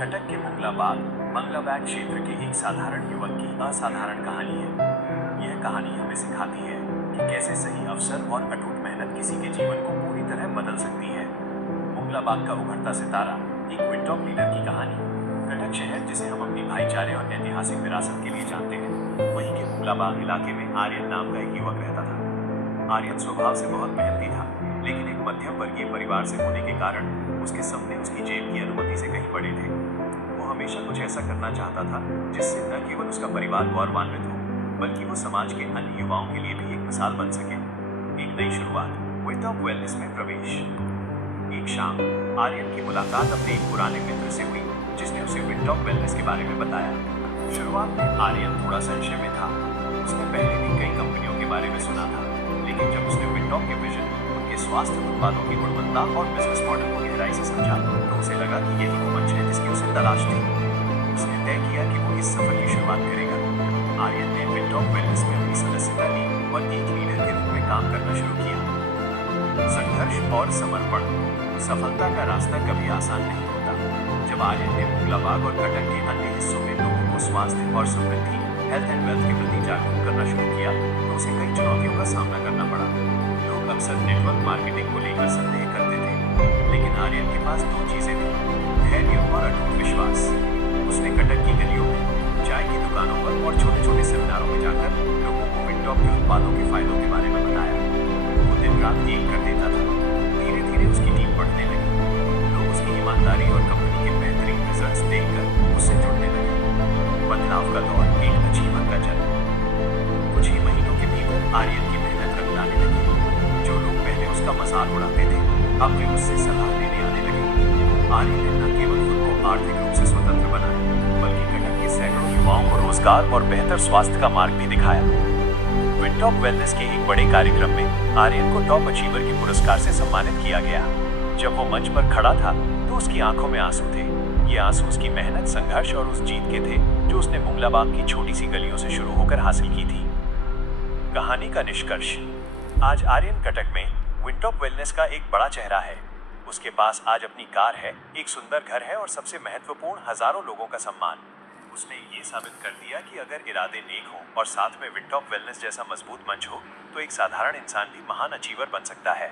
कटक के मंगला बाग क्षेत्र के एक साधारण युवक की असाधारण कहानी है। यह कहानी हमें सिखाती है कि कैसे सही अवसर और अटूट मेहनत किसी के जीवन को पूरी तरह बदल सकती है। मंगला बाग का उभरता सितारा, एक विंटॉप लीडर की कहानी। कटक शहर, जिसे हम अपनी भाईचारे और ऐतिहासिक विरासत के लिए जानते हैं, वहीं के मंगला बाग इलाके में आर्यन नाम का एक युवक रहता था। आर्यन स्वभाव से बहुत मेहनती था, लेकिन एक मध्यम वर्गीय परिवार से होने के कारण उसके सपने उसकी जेब की अनुमति से कहीं बड़े थे। वो हमेशा कुछ ऐसा करना चाहता था जिससे न केवल उसका परिवार गौरवान्वित हो, बल्कि वो समाज के अन्य युवाओं के लिए भी एक मिसाल बन सके। एक नई शुरुआत, विंटॉप वेलनेस में प्रवेश। एक शाम आर्यन की मुलाकात अपने एक पुराने मित्र से हुई, जिसने उसे विंटॉप वेलनेस के बारे में बताया। शुरुआत में आर्यन थोड़ा संशय में था। उसने पहले भी कई कंपनियों के बारे में सुना था, लेकिन जब उसने विंटॉप के विजन, उनके स्वास्थ्य उत्पादों की गुणवत्ता और बिजनेस मॉडल को गहराई से समझा, तो उसे लगा कि यही वो मंच है जिसकी उसे तलाश थी। उसने तय किया कि वो इस सफर की शुरुआत करेगा। आर्यन ने विंटॉप वेलनेस में अपनी सदस्यता ली और एक लीडर के रूप में काम करना शुरू किया। संघर्ष और समर्पण। सफलता का रास्ता कभी आसान नहीं होता। जब आर्यन ने मंगला बाग और कटक के अन्य हिस्सों में लोगों को स्वास्थ्य और समृद्धि, हेल्थ एंड वेल्थ के प्रति जागरूक करना शुरू किया, तो उसे कई चुनौतियों का सामना करना पड़ा। लोग अक्सर नेटवर्क मार्केटिंग को लेकर संदेह करते थे, लेकिन आर्यन के पास दो चीजें थी: धैर्य और अटूट विश्वास। उसने कटक की गलियों में, चाय की दुकानों पर और छोटे छोटे सेमिनारों में जाकर लोगों को विंटॉप के उत्पादों के फायदों के बारे में बताया। वो दिन रात एक कर देता था। धीरे धीरे उसकी टीम बढ़ने लगी। लोग उसकी ईमानदारी और कंपनी के बेहतरीन रिजल्ट्स देखकर उससे जुड़ने लगे। बदलाव का दौर, एक अचीवर का जन्म। कुछ ही महीनों के भीतर आर्यन की मेहनत रंग लाने लगी। जो लोग पहले उसका मजाक उड़ाते थे, अब वे उससे सलाह लेने आने लगे। आर्यन ने न केवल खुद को आर्थिक रूप से स्वतंत्र बनाया, बल्कि कटक के सैकड़ों युवाओं को रोजगार और बेहतर स्वास्थ्य का मार्ग भी दिखाया। विंटॉप वेलनेस के एक बड़े कार्यक्रम में आर्यन को टॉप अचीवर के पुरस्कार से सम्मानित किया गया। जब वो मंच पर खड़ा था, तो उसकी आंखों में आंसू थे। ये आंसू उसकी मेहनत, संघर्ष और उस जीत के थे जो उसने मंगला बाग की छोटी सी गलियों से शुरू होकर हासिल की थी। कहानी का निष्कर्ष। आज आर्यन कटक में विंटॉप वेलनेस का एक बड़ा चेहरा है। उसके पास आज अपनी कार है, एक सुंदर घर है और सबसे महत्वपूर्ण, हजारों लोगों का सम्मान। उसने ये साबित कर दिया कि अगर इरादे नेक हों और साथ में विंटॉप वेलनेस जैसा मजबूत मंच हो, तो एक साधारण इंसान भी महान अचीवर बन सकता है।